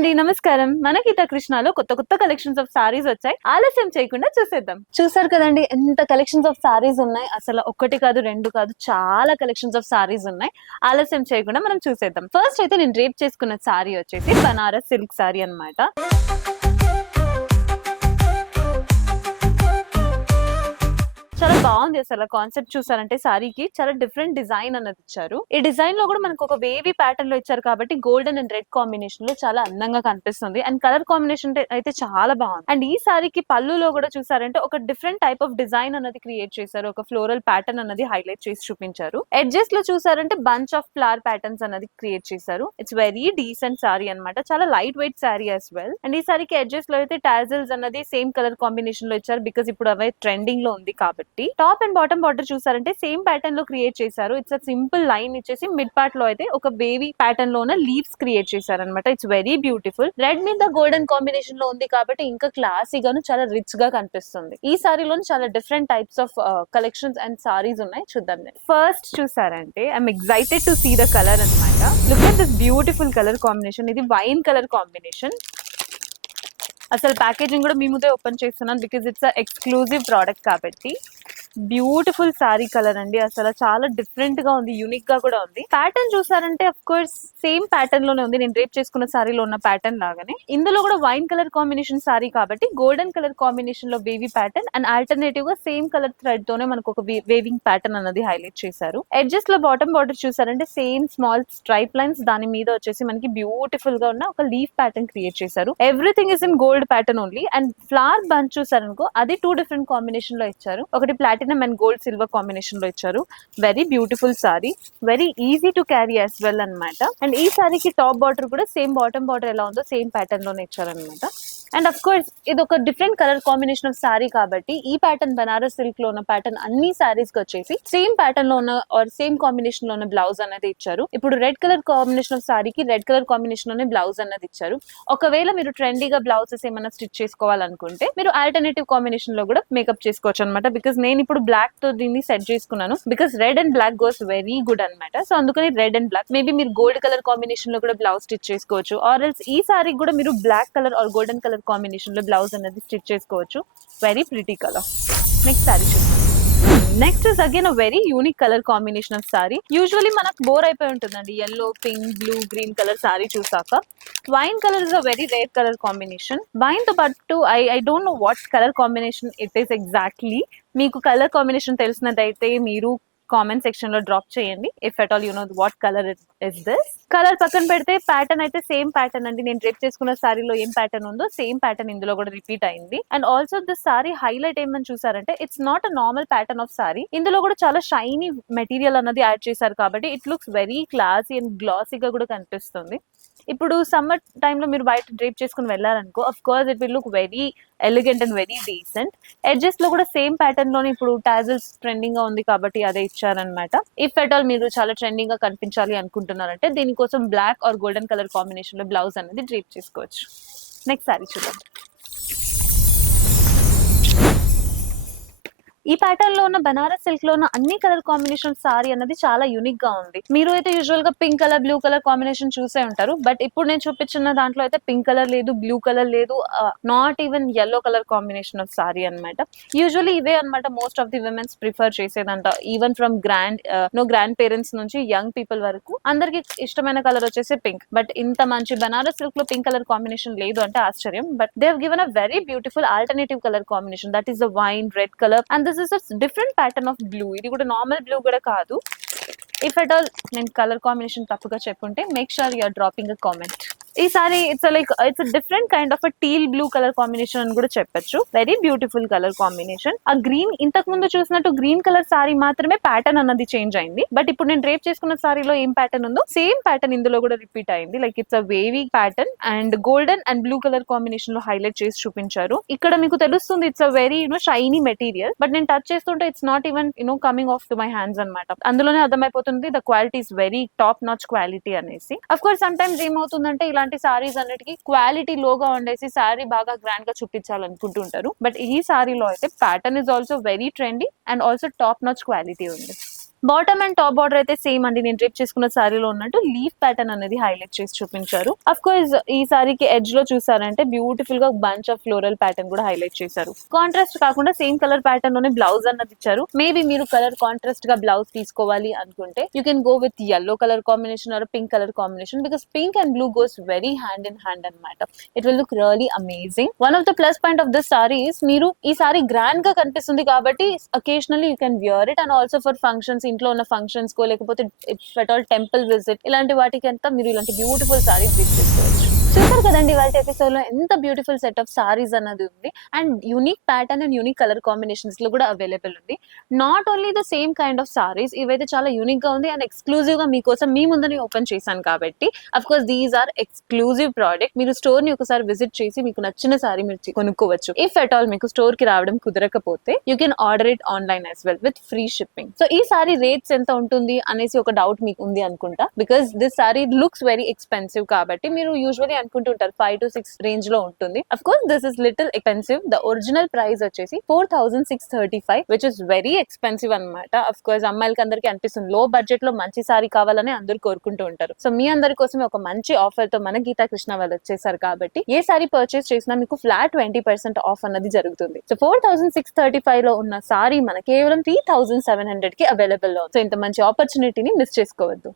అండి, నమస్కారం. మన గీతా కృష్ణలో కొత్త కొత్త కలెక్షన్స్ ఆఫ్ సారీస్ వచ్చాయి. ఆలస్యం చేయకుండా చూసేద్దాం. చూసారు కదండి ఎంత కలెక్షన్స్ ఆఫ్ సారీస్ ఉన్నాయి. అసలు ఒకటి కాదు, రెండు కాదు, చాలా కలెక్షన్స్ ఆఫ్ సారీస్ ఉన్నాయి. ఆలస్యం చేయకుండా మనం చూసేద్దాం. ఫస్ట్ అయితే నేను డ్రేప్ చేసుకున్న సారీ వచ్చేసి బనారస్ సిల్క్ సారీ అన్నమాట. చాలా బాగుంది. అసలు కాన్సెప్ట్ చూసారంటే సారీకి చాలా డిఫరెంట్ డిజైన్ అన్నది ఇచ్చారు. ఈ డిజైన్ లో కూడా మనకు ఒక వేవీ ప్యాటర్న్ లో ఇచ్చారు కాబట్టి గోల్డెన్ అండ్ రెడ్ కాంబినేషన్ లో చాలా అందంగా కనిపిస్తుంది. అండ్ కలర్ కాంబినేషన్ అయితే చాలా బాగుంది. అండ్ ఈ సారీకి పళ్ళులో కూడా చూసారంటే ఒక డిఫరెంట్ టైప్ ఆఫ్ డిజైన్ అన్నది క్రియేట్ చేశారు. ఒక ఫ్లోరల్ ప్యాటర్న్ అన్నది హైలైట్ చేసి చూపించారు. ఎడ్జెస్ లో చూసారంటే బంచ్ ఆఫ్ ఫ్లవర్ ప్యాటర్న్స్ అన్నది క్రియేట్ చేశారు. ఇట్స్ వెరీ డీసెంట్ సారీ అన్నమాట. చాలా light weight sorry as well. And ఈ సారీకి ఎడ్జెస్ లో అయితే టాజిల్స్ అన్నది సేమ్ కలర్ కాంబినేషన్ లో ఇచ్చారు. బికాస్ ఇప్పుడు అవే ట్రెండింగ్ లో ఉంది కాబట్టి. టాప్ అండ్ బాటమ్ బార్డర్ చూసారంటే సేమ్ ప్యాటర్న్ లో క్రియేట్ చేశారు. ఇట్స్ అ సింపుల్ లైన్ ఇచ్చేసి మిడ్ పార్ట్ లో అయితే ఒక బేబీ ప్యాటర్న్ లో లీవ్స్ క్రియేట్ చేశారు అనమాట. It's very beautiful. రెడ్ మీద గోల్డెన్ కాంబినేషన్ లో ఉంది కాబట్టి ఇంకా క్లాసీగాను చాలా రిచ్ గా కనిపిస్తుంది. ఈ సారీలో చాలా different types of collections and saris ఉన్నాయి. చూద్దాం. ఫస్ట్ చూసారంటే I'm excited to see the colour అనమాట. Look at this beautiful colour combination. ఇది వైన్ కలర్ కాంబినేషన్. అసలు ప్యాకేజింగ్ కూడా మీ ముందే ఓపెన్ చేస్తున్నాను బికాజ్ ఇట్స్ ఎక్స్క్లూజివ్ ప్రోడక్ట్ కాబట్టి. బ్యూటిఫుల్ సారీ కలర్ అండి. అసలు చాలా డిఫరెంట్ గా ఉంది, యూనిక్ గా కూడా ఉంది. ప్యాటర్న్ చూసారంటే అఫ్ కోర్స్ సేమ్ ప్యాటర్న్ లోనే ఉంది. నేను డ్రేప్ చేసుకున్న సారీలో ఉన్న ప్యాటర్న్ లాగానే ఇందులో కూడా వైన్ కలర్ కాంబినేషన్ సారీ కాబట్టి గోల్డెన్ కలర్ కాంబినేషన్ లో వేవీ ప్యాటర్న్ అండ్ ఆల్టర్నేటివ్ గా సేమ్ కలర్ థ్రెడ్ తోనే మనకు ఒక వేవింగ్ ప్యాటర్న్ అన్నది హైలైట్ చేశారు. ఎడ్జెస్ లో బాటమ్ బార్డర్ చూసారంటే సేమ్ స్మాల్ స్ట్రైప్ లైన్స్, దాని మీద వచ్చేసి మనకి బ్యూటిఫుల్ గా ఉన్న ఒక లీఫ్ ప్యాటర్న్ క్రియేట్ చేశారు. Everything is in gold pattern only. And flower bunch చూసారనుకో అది 2 డిఫరెంట్ కాంబినేషన్ లో ఇచ్చారు. ఒకటి platinum and gold silver combination లో ఇచ్చారు. Very beautiful sorry, very easy to carry as well అనమాట. అండ్ ఈ సారీకి టాప్ బార్డర్ కూడా సేమ్ బాటమ్ బార్డర్ ఎలా ఉందో సేమ్ ప్యాటర్న్ లోనే ఇచ్చారనమాట. అండ్ అఫ్ కోర్స్ ఇది ఒక different colour combination of sorry కాబట్టి ఈ ప్యాటర్న్ బనారస్ సిల్క్ లో ఉన్న ప్యాటర్న్ అన్ని సారీస్ కి వచ్చేసి సేమ్ ప్యాటర్న్ లో ఉన్న ఆర్ సేమ్ కాంబినేషన్ లో ఉన్న బ్లౌజ్ అనేది ఇచ్చారు. ఇప్పుడు రెడ్ కలర్ కాంబినేషన్ ఆఫ్ సారీకి రెడ్ కలర్ కాంబినేషన్ లోనే బ్లౌజ్ అనేది ఇచ్చారు. ఒకవేళ మీరు ట్రెండీగా బ్లౌజెస్ ఏమైనా స్టిచ్ చేసుకోవాలనుకుంటే మీరు ఆల్టర్నేటివ్ కాంబినేషన్ లో కూడా మేకప్ చేసుకోవచ్చు అనమాట. బికాస్ నేను ఇప్పుడు బ్లాక్ తో దీన్ని సెట్ చేసుకున్నాను. Because red and black goes very good అనమాట. సో అందుకని రెడ్ అండ్ బ్లాక్. మేబీ మీరు గోల్డ్ కలర్ కాంబినేషన్ లో కూడా బ్లౌజ్ స్టిచ్ చేసుకోవచ్చు. ఆర్ ఎల్స్ ఈ సారీ కూడా మీరు black colour or golden colour combination లో బ్లౌజ్ అనేది స్టిచ్ చేసుకోవచ్చు. Very pretty colour. Next sari చూద్దాం. Next is again a very unique colour combination of sari. Usually మనకు బోర్ అయిపోయి ఉంటుందండి yellow, pink, blue, green colour sorry చూసాక. Wine colour is a very rare colour combination. Wine తో పాటు I don't know what colour combination it is exactly. మీకు colour combination తెలిసినదైతే మీరు comment section లో drop చేయండి. If at all you know what colour is this. Colour పక్కన పెడితే pattern అయితే same pattern అండి. నేను డ్రేప్ చేసుకున్న సారీలో ఏం ప్యాటర్న్ ఉందో సేమ్ ప్యాటర్న్ ఇందులో కూడా రిపీట్ అయింది. And also this sari highlight ఏమని చూసారంటే it's not a normal pattern of sari. ఇందులో కూడా చాలా షైనీ మెటీరియల్ అన్నది యాడ్ చేశారు కాబట్టి it looks very classy and గ్లాసీగా కూడా కనిపిస్తుంది. ఇప్పుడు సమ్మర్ టైంలో మీరు బయట డ్రేప్ చేసుకుని వెళ్ళారనుకో of course it will look very elegant and very decent. Edges లో కూడా సేమ్ ప్యాటర్న్ లోనే ఇప్పుడు టాజిల్స్ ట్రెండింగ్ గా ఉంది కాబట్టి అదే ఇచ్చారనమాట. ఇఫ్ ఎట్ ఆల్ మీరు చాలా ట్రెండింగ్ గా కనిపించాలి అనుకుంటున్నారంటే దీనికోసం black or golden colour combination లో బ్లౌజ్ అనేది డ్రేప్ చేసుకోవచ్చు. నెక్స్ట్ సారీ చూద్దాం. ఈ ప్యాటర్న్ లో ఉన్న బనారస్ సిల్క్ లో ఉన్న అన్ని కలర్ కాంబినేషన్ సారీ అన్నది చాలా యూనిక్ గా ఉంది. మీరు అయితే యూజువల్ గా pink colour, blue colour combination చూసే ఉంటారు. బట్ ఇప్పుడు నేను చూపించిన దాంట్లో అయితే పింక్ కలర్ లేదు, బ్లూ కలర్ లేదు, not even yellow colour combination of sari అనమాట. యూజువల్లీ ఇవే అనమాట most of the womens prefer చేసేదంట. ఈవెన్ ఫ్రమ్ గ్రాండ్ పేరెంట్స్ నుంచి యంగ్ పీపుల్ వరకు అందరికి ఇష్టమైన కలర్ వచ్చేసి పింక్. బట్ ఇంత మంచి బనారస్ సిల్క్ లో పింక్ కలర్ కాంబినేషన్ లేదు అంటే ఆశ్చర్యం. But they have given a very beautiful alternative colour combination, that is the wine red colour and this is a different pattern of blue. ఇది కూడా normal blue కూడా కాదు. ఇఫ్ ఎట్ ఆల్ నేను colour combination తప్పుగా చెప్పుంటే make sure you are dropping a comment. ఈసారి it's different kind of a teal blue colour combination అని కూడా చెప్పొచ్చు. Very beautiful colour combination. ఆ గ్రీన్ ఇంతకు ముందు చూసినట్టు గ్రీన్ కలర్ సారీ మాత్రమే ప్యాటర్న్ అన్నది చేంజ్ అయింది. బట్ ఇప్పుడు నేను డ్రేప్ చేసుకున్న సారీలో ఏం ప్యాటర్న్ ఉందో సేమ్ ప్యాటర్న్ ఇందులో కూడా రిపీట్ అయింది. Like it's a wavy pattern and golden and blue colour combination లో హైలైట్ చేసి చూపించారు. ఇక్కడ మీకు తెలుస్తుంది it's a very shiny material. But నేను టచ్ చేస్తుంటే it's not even coming off to my hands అనమాట. అందులోనే అర్థమైపోతుంది the quality is very top notch quality అనేసి. అఫ్ కోర్స్ సమ్ టైమ్స్ ఏమవుతుందంటే ఇలాంటి సారీస్ అన్నిటికీ క్వాలిటీ లోగా ఉండేసి సారీ బాగా గ్రాండ్ గా చూపించాలనుకుంటుంటారు. బట్ ఈ సారీలో అయితే pattern is also very trendy and also top notch quality ఉంది. బాటమ్ అండ్ టాప్ బార్డర్ అయితే సేమ్ అండి. నేను డ్రేప్ చేసుకున్న సారీలో ఉన్నట్టు లీఫ్ ప్యాటర్న్ అనేది హైలైట్ చేసి చూపించారు. అఫ్ కోర్స్ ఈ సారీకి ఎడ్జ్ లో చూసారంటే బ్యూటిఫుల్ గా బంచ్ ఆఫ్ ఫ్లోరల్ ప్యాటర్న్ కూడా హైలైట్ చేశారు. కాంట్రాస్ట్ కాకుండా సేమ్ కలర్ ప్యాటర్న్ లోనే బ్లౌజ్ అన్నది ఇచ్చారు. మేబీ మీరు కలర్ కాంట్రాస్ట్ గా బ్లౌజ్ తీసుకోవాలి అనుకుంటే you can go with yellow colour combination or pink colour combination, because pink and blue goes very hand in hand అన్నమాట. It will look really amazing. One of the plus point of this sari is మీరు ఈ sari grand గా కనిపిస్తుంది కాబట్టి occasionally you can wear it, and also for functions, ఇంట్లో ఉన్న functions కో లేకపోతే if at all temple visit ఇలాంటి వాటికి అంతా మీరు ఇలాంటి బ్యూటిఫుల్ సారీ గిఫ్ట్ చేసుకోవచ్చు. చూసారు కదండి వాళ్ళ ఎపిసోడ్ లో ఎంత బ్యూటిఫుల్ సెట్ ఆఫ్ సారీస్ అన్నది ఉంది, and unique pattern and unique colour combinations లో కూడా అవైలబుల్ ఉంది. Not only the same kind of saris, ఇవైతే చాలా యూనిక్ గా ఉంది అండ్ ఎక్స్క్లూజివ్ గా మీకోసం మీ ముందని ఓపెన్ చేశాను కాబట్టి of course these are exclusive product. మీరు స్టోర్ ని ఒకసారి విజిట్ చేసి మీకు నచ్చిన సారీ మీరు కొనుక్కోవచ్చు. ఇఫ్ అట్ ఆల్ మీకు స్టోర్ కి రావడం కుదరకపోతే you can order it online as well with free shipping. So ఈ సారీ రేట్స్ ఎంత ఉంటుంది అనేసి ఒక డౌట్ మీకు ఉంది అనుకుంటా, because this sari looks very expensive కాబట్టి మీరు యూజువల్లీ అనుకుంటుంటారు 5 to 6 రేంజ్ లో ఉంటుంది. Of course this is little expensive. The original price వచ్చేసి 4635, విచ్ ఇస్ వెరీ ఎక్స్పెన్సివ్ అన్నమాట. అఫ్ కోర్స్ అమ్మాయిలకి అందరికీ అనిపిస్తుంది లో బడ్జెట్ లో మంచి సారీ కావాలని అందరూ కోరుకుంటూ ఉంటారు. సో మీ అందరి కోసం ఒక మంచి ఆఫర్ తో మన గీతా కృష్ణ వాళ్ళు వచ్చేసారు కాబట్టి ఏ సారీ పర్చేస్ చేసినా మీకు ఫ్లాట్ 20% ఆఫ్ అన్నది జరుగుతుంది. సో 4635 లో ఉన్న సారీ మన కేవలం 3700 కి అవైలబుల్ లో. సో ఇంత మంచి ఆపర్చునిటీని మిస్ చేసుకోవద్దు.